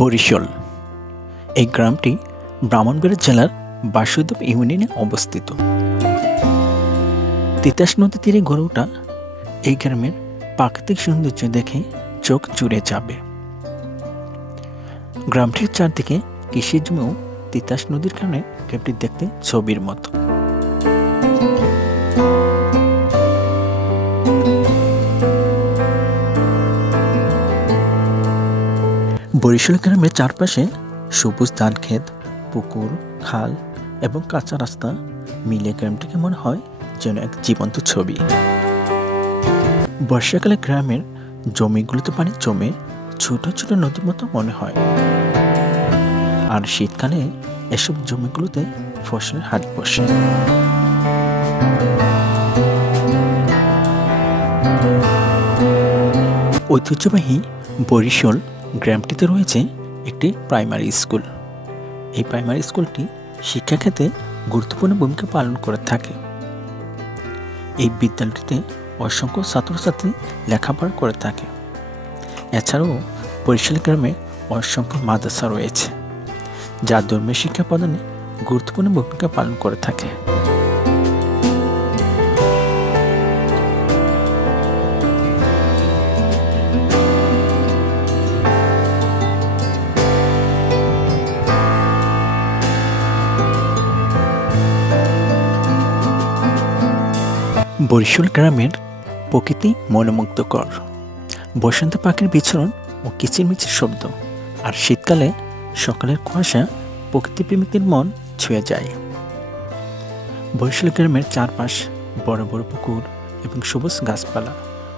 বরিশাল। এই গ্রামটি ব্রাহ্মণবাড়িয়া জেলার বাসুদেব ইউনিয়নে অবস্থিত। তিতাস নদী তীরে গড়ে ওঠা এই গ্রামের প্রাকৃতিক সৌন্দর্য দেখে চোখ জুড়ে যাবে। গ্রামটির চারদিকে কৃষি জমি ও তিতাস নদীর কারণে গ্রামটি দেখতে ছবির মতো। বরিশাল গ্রামের চারপাশে সবুজ ধান ক্ষেত, পুকুর, খাল এবং কাঁচা রাস্তা মিলে গ্রামটিকে মনে হয় যেন এক জীবন্ত ছবি। বর্ষাকালে গ্রামের জমিগুলোতে পানি জমে ছোট ছোট নদীর মতো মনে হয়, আর শীতকালে এসব জমিগুলোতে ফসলের হাট বসে। ঐতিহ্যবাহী বরিশাল গ্রামটিতে রয়েছে একটি প্রাইমারি স্কুল। এই প্রাইমারি স্কুলটি শিক্ষাক্ষেত্রে গুরুত্বপূর্ণ ভূমিকা পালন করে থাকে। এই বিদ্যালয়টিতে অসংখ্য ছাত্রছাত্রী লেখাপড়া করে থাকে। এছাড়াও বরিশাল গ্রামে অসংখ্য মাদ্রাসা রয়েছে, যা ধর্মীয় শিক্ষা প্রদানে গুরুত্বপূর্ণ ভূমিকা পালন করে থাকে। বরিশাল গ্রামের প্রকৃতি মনোমুগ্ধকর। বসন্ত পাখির বিচরণ ও কিচিরমিচির শব্দ, আর শীতকালে সকালের কুয়াশা প্রকৃতিপ্রেমিকদের মন ছুঁয়ে যায়। বরিশাল গ্রামের চারপাশ বড় বড় পুকুর এবং সবুজ গাছপালা,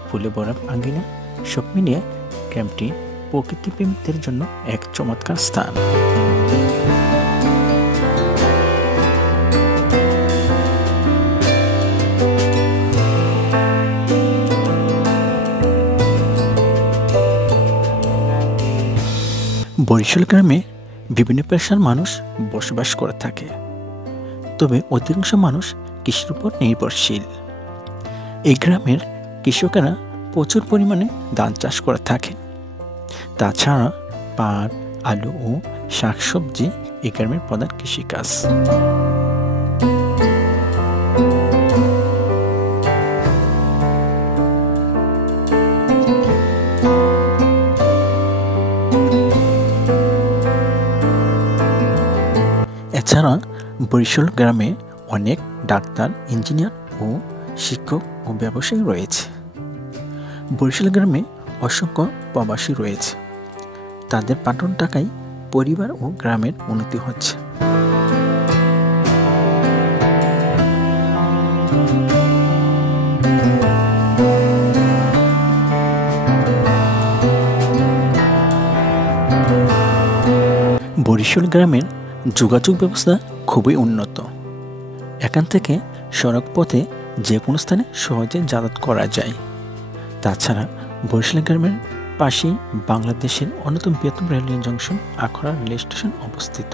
ফুলে ভরা আঙ্গিনা, সব মিলিয়ে গ্রামটি প্রকৃতিপ্রেমিকদের জন্য এক চমৎকার স্থান। বরিশাল গ্রামে বিভিন্ন পেশার মানুষ বসবাস করে থাকে, তবে অধিকাংশ মানুষ কৃষির উপর নির্ভরশীল। এই গ্রামের কৃষকেরা প্রচুর পরিমাণে ধান চাষ করে থাকে। তাছাড়া পাট, আলু ও শাকসবজি এই গ্রামের প্রধান কৃষিকাজ। এছাড়া বরিশাল গ্রামে অনেক ডাক্তার, ইঞ্জিনিয়ার ও শিক্ষক ও ব্যবসায়ী রয়েছে। বরিশাল গ্রামে অসংখ্য প্রবাসী রয়েছে। তাদের পাঠানো টাকায় পরিবার ও গ্রামের উন্নতি হচ্ছে। বরিশাল গ্রামের যোগাযোগ ব্যবস্থা খুবই উন্নত। এখান থেকে সড়ক পথে যে কোনো স্থানে সহজে যাতায়াত করা যায়। তাছাড়া বরিশাল গ্রামের পাশেই বাংলাদেশের অন্যতম বৃহত্তম railway junction Akhaura rail station অবস্থিত।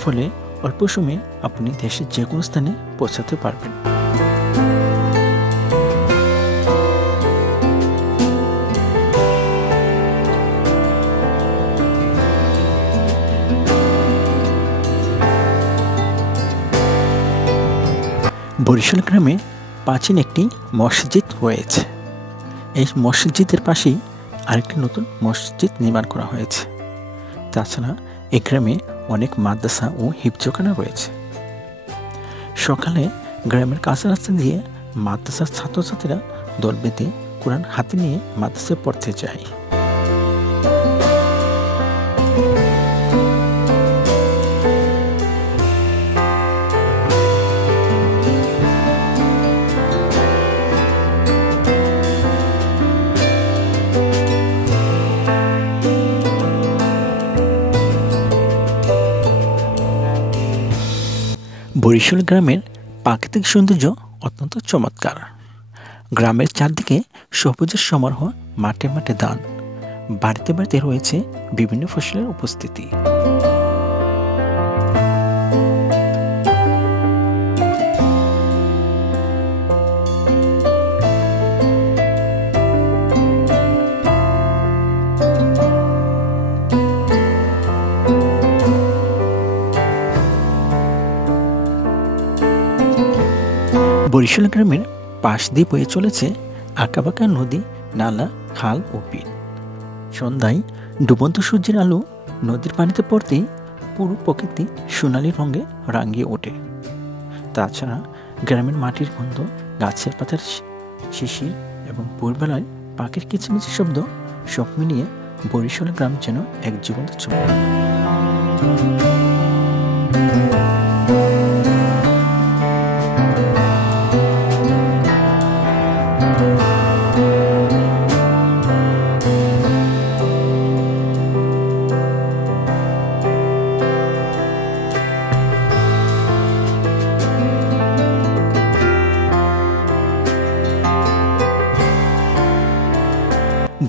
ফলে অল্প সময়ে আপনি দেশের যে কোনো স্থানে পৌঁছাতে পারবেন। বরিশাল গ্রামে প্রাচীন একটি মসজিদ রয়েছে। এই মসজিদের পাশেই আরেকটি নতুন মসজিদ নির্মাণ করা হয়েছে। তাছাড়া এই গ্রামে অনেক মাদ্রাসা ও হিফজখানা রয়েছে। সকালে গ্রামের কাঁচা রাস্তা দিয়ে মাদ্রাসার ছাত্রছাত্রীরা দল বেঁধে কোরআন হাতে নিয়ে মাদ্রাসায় পড়তে যায়। বরিশাল গ্রামের প্রাকৃতিক সৌন্দর্য অত্যন্ত চমৎকার। গ্রামের চারদিকে সবুজের সমারোহ, মাঠে মাঠে ধান, বাড়িতে বাড়িতে রয়েছে বিভিন্ন ফসলের উপস্থিতি। বরিশাল গ্রামের পাশ দিয়ে বয়ে চলেছে আঁকাবাঁকা নদী, নালা, খাল ও বিল। সন্ধ্যায় ডুবন্ত সূর্যের আলো নদীর পানিতে পড়তেই পুরো প্রকৃতি সোনালি রঙে রাঙিয়ে ওঠে। তাছাড়া গ্রামের মাটির গন্ধ, গাছের পাতার শিশির এবং ভোরবেলায় পাখির কিচিমিচি শব্দ সব মিলিয়ে বরিশাল গ্রাম যেন এক জীবন্ত ছবি।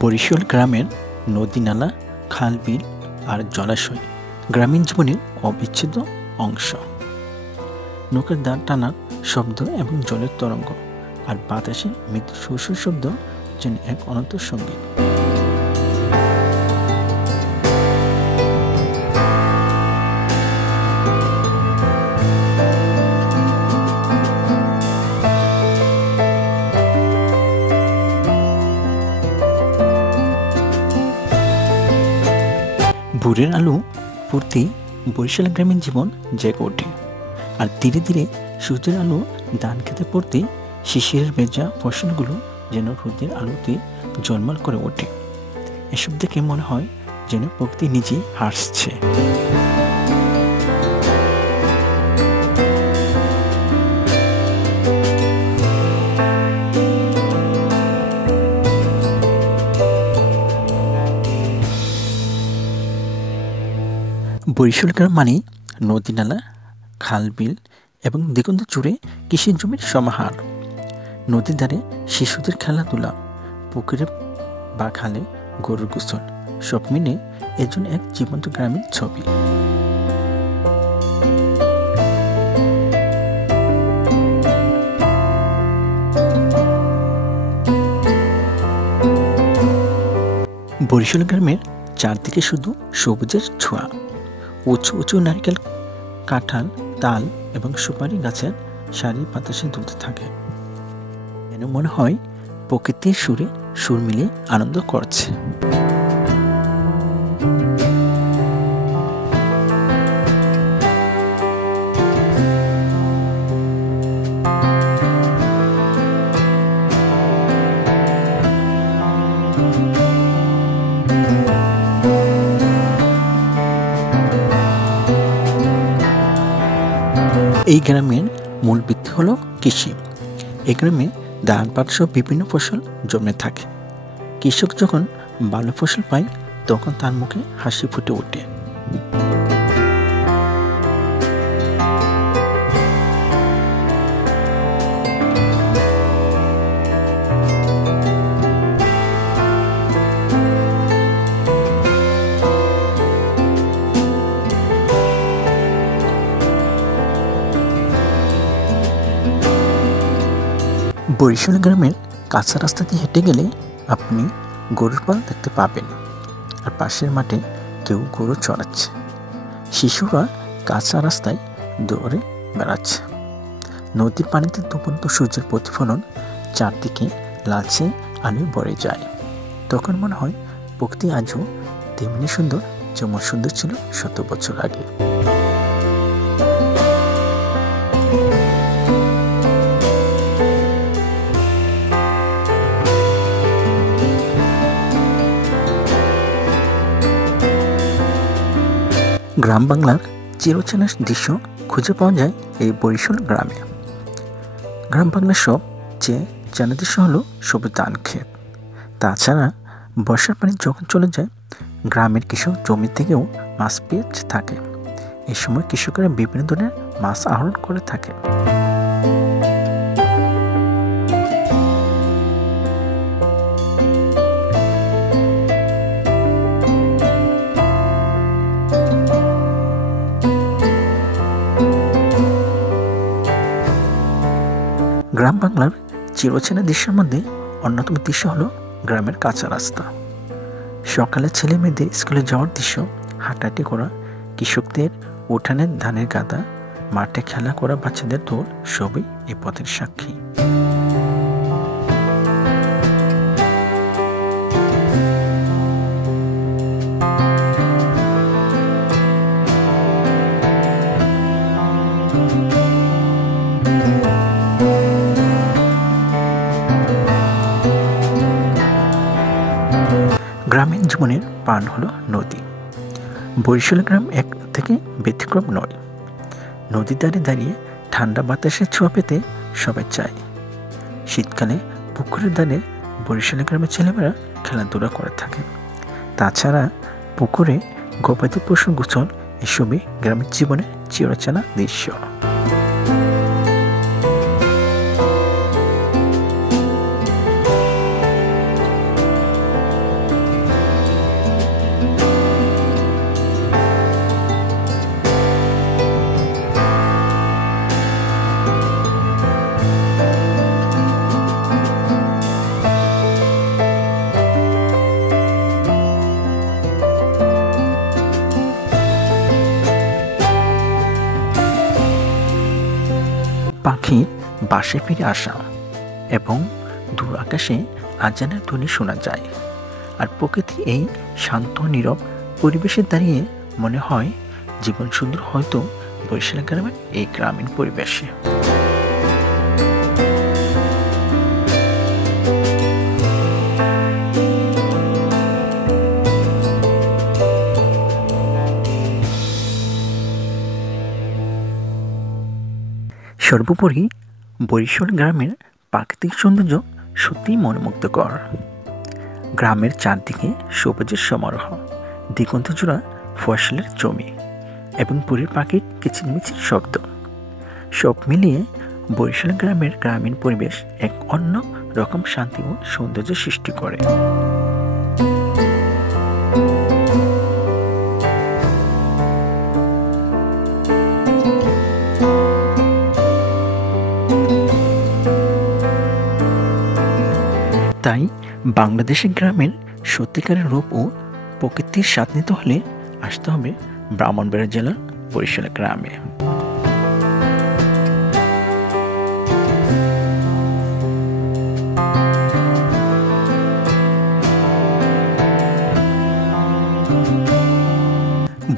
বরিশাল গ্রামের নদী, নালা, খাল, বিল আর জলাশয় গ্রামীণ জীবনের অবিচ্ছেদ্য অংশ। নৌকার দাঁড় টানার শব্দ এবং জলের তরঙ্গ আর বাতাসে মৃদু সুর শব্দ যেন এক অনন্ত সঙ্গীত। ভোরের আলো পড়তেই বরিশাল গ্রামীণ জীবন জেগে ওঠে, আর ধীরে ধীরে সূর্যের আলো ধান খেতে পড়তেই শিশিরের ভেজা ফসলগুলো যেন রোদের আলোতে ঝলমল করে ওঠে। এসব দেখে মনে হয় যেন প্রকৃতি নিজেই হাসছে। বরিশাল গ্রাম মানেই নদী, নালা, খাল, বিল এবং দিগন্ত জুড়ে কৃষি জমির সমাহার। নদীর ধারে শিশুদের খেলাধুলা, পুকুরে বা খালে গরুর গোসল, সব মিলে এজন এক জীবন্ত গ্রামীণ ছবি। বরিশাল গ্রামের চারদিকে শুধু সবুজের ছোঁয়া। উঁচু উঁচু নারকেল, কাঁঠাল, তাল এবং সুপারি গাছের সারি বাতাসে দুলতে থাকে, যেন মনে হয় প্রকৃতির সুরে সুর মিলিয়ে আনন্দ করছে। এই গ্রামের মূল ভিত্তি হলো কৃষি। এই গ্রামে ধান, পাট সহ বিভিন্ন ফসল জমে থাকে। কৃষক যখন ভালো ফসল পায় তখন তার মুখে হাসি ফুটে ওঠে। বরিশাল গ্রামের কাঁচা রাস্তা দিয়ে হেঁটে গেলে আপনি গরুর পাল দেখতে পাবেন, আর পাশের মাঠে কেউ গরু চড়াচ্ছে। শিশুরা কাঁচা রাস্তায় দৌড়ে বেড়াচ্ছে। নদীর পানিতে দুপুন্ত সূর্যের প্রতিফলন চারদিকে লালচে আলোয় ভরে যায়। তখন মনে হয় প্রকৃতি আজও তেমনি সুন্দর যেমন সুন্দর ছিল 100 বছর আগে। গ্রাম বাংলার চিরচেনা দৃশ্য খুঁজে পাওয়া যায় এই বরিশাল গ্রামে। গ্রাম বাংলার সবচেয়ে চেনা দৃশ্য হলো সবুজ ধান ক্ষেত। তাছাড়া বর্ষার পানি যখন চলে যায়, গ্রামের কৃষক জমি থেকেও মাছ পেয়ে থাকে। এই সময় কৃষকেরা বিভিন্ন ধরনের মাছ আহরণ করে থাকে। গ্রাম বাংলার চিরচেনা দৃশ্যের মধ্যে অন্যতম দৃশ্য হলো গ্রামের কাঁচা রাস্তা। সকালে ছেলে মেয়েদের স্কুলে যাওয়ার দৃশ্য, হাঁটাহাঁটি করা, কৃষকদের উঠানের ধানের গাদা, মাঠে খেলা করা বাচ্চাদের দৌড় সবই এই পথের সাক্ষী। গ্রামীণ জীবনের প্রাণ হলো নদী। বরিশাল গ্রাম এক থেকে ব্যতিক্রম নয়। নদীর ধারে দাঁড়িয়ে ঠান্ডা বাতাসের ছোঁয়া পেতে সবাই চায়। শীতকালে পুকুরের ধারে বরিশাল গ্রামের ছেলেমেয়েরা খেলাধুলা করে থাকে। তাছাড়া পুকুরে গবাদি পশুর গোসল এসবই গ্রামের জীবনে চিরচেনা দৃশ্য। পাখির বাসে ফিরে আসা এবং দূর আকাশে আজানের ধ্বনি শোনা যায়। আর প্রকৃতির এই শান্ত নীরব পরিবেশে দাঁড়িয়ে মনে হয় জীবন সুন্দর হয়তো বরিশাল গ্রামের এই গ্রামীণ পরিবেশে। সর্বোপরি বরিশাল গ্রামের প্রাকৃতিক সৌন্দর্য সত্যিই মনোমুগ্ধকর। গ্রামের চারদিকে সবুজের সমারোহ, দিগন্ত জোড়া ফসলের জমি এবং পুরীর পাখির কিচিরমিচির শব্দ, সব মিলিয়ে বরিশাল গ্রামের গ্রামীণ পরিবেশ এক অন্য রকম শান্তি ও সৌন্দর্য সৃষ্টি করে। তাই বাংলাদেশের গ্রামের সত্যিকারের রূপ ও প্রকৃতির স্বাদ নিতে হলে আসতে হবে ব্রাহ্মণবাড়িয়া জেলার বরিশাল গ্রামে।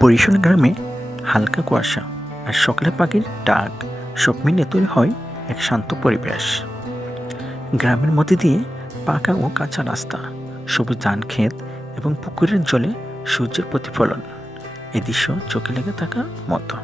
বরিশাল গ্রামে হালকা কুয়াশা আর সকালে পাখির ডাক সব মিলিয়ে তৈরি হয় এক শান্ত পরিবেশ। গ্রামের মধ্যে দিয়ে পাকা ও কাঁচা রাস্তা, সবুজ ধান ক্ষেত এবং পুকুরের জলে সূর্যের প্রতিফলন, এই দৃশ্য চোখে লেগে থাকার মতো।